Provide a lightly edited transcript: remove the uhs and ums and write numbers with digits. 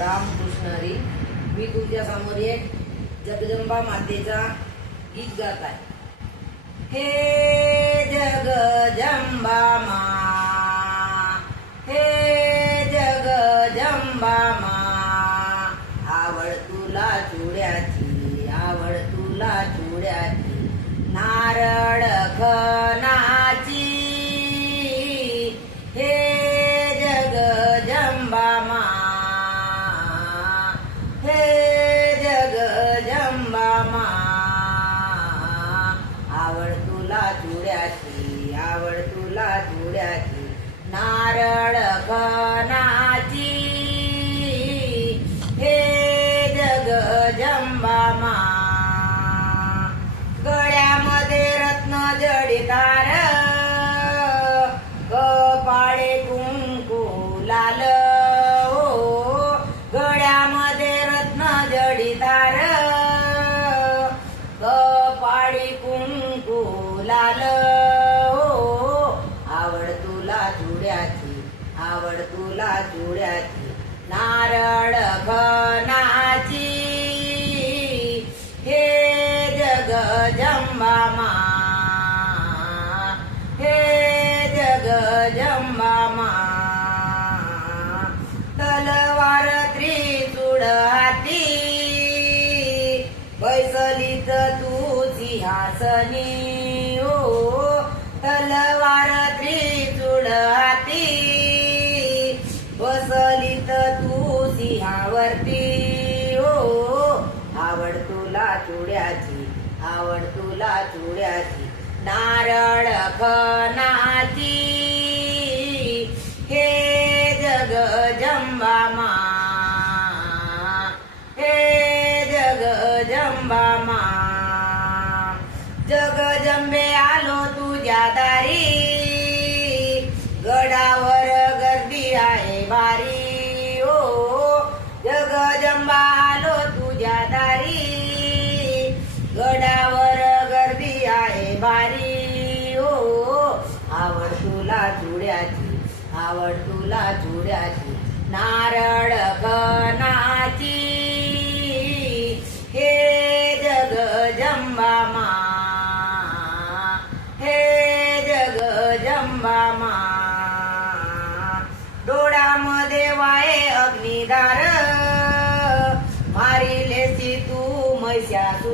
रामकृष्ण हरी. मी तुमच्या समोर एक जगदंबा मातेचा गीत गात आहे. हे जगदंबा मा, हे जगदंबा मा, आवड तुला चुड्याची, आवड तुला चुड्याची, नारळ खनाची. हे जगदंबा मा, हे जगदंबा मा, आवड तुला चुड्याची, आवड तुला चुड्याची, नारळ खनाची. हे जगदंबा मा, गळ्यामध्ये रत्न जडितार, कपाळे कुंकू लाल. ओ गळ्यामध्ये रत्न जडितार, कपाळी कुंकू लाल. ओ आवड तुला चुड्याची, आवड तुला चुड्याची, नारळ खनाची. हे जगदंबा मा, हे जगदंबा मा, तलवार त्रिशूळ हाती, बैसलीत तू सिंहासनी. ओ तलवार त्रिशूळ हाती, बसलीत तू सिंहावरती. ओ आवड तुला चुड्याची, आवड तुला चुड्याची, नारळ खनाची. हे जगदंबा मा, हे जगदंबा मा, जगदंबे आलो तुझ्या दारी, गडावर गर्दी आहे भारी. ओ जगदंबा आलो तुझ्या दारी, गडावर गर्दी आहे भारी. ओ आवड तुला चुड्याची, आवड तुला चुड्याची, नारळ खनाची. हे जगदंबा मा, हे जगदंबा मा, डोळ्यामध्ये वाये अग्निदार, मारिलेसी तू मैस्यासुर.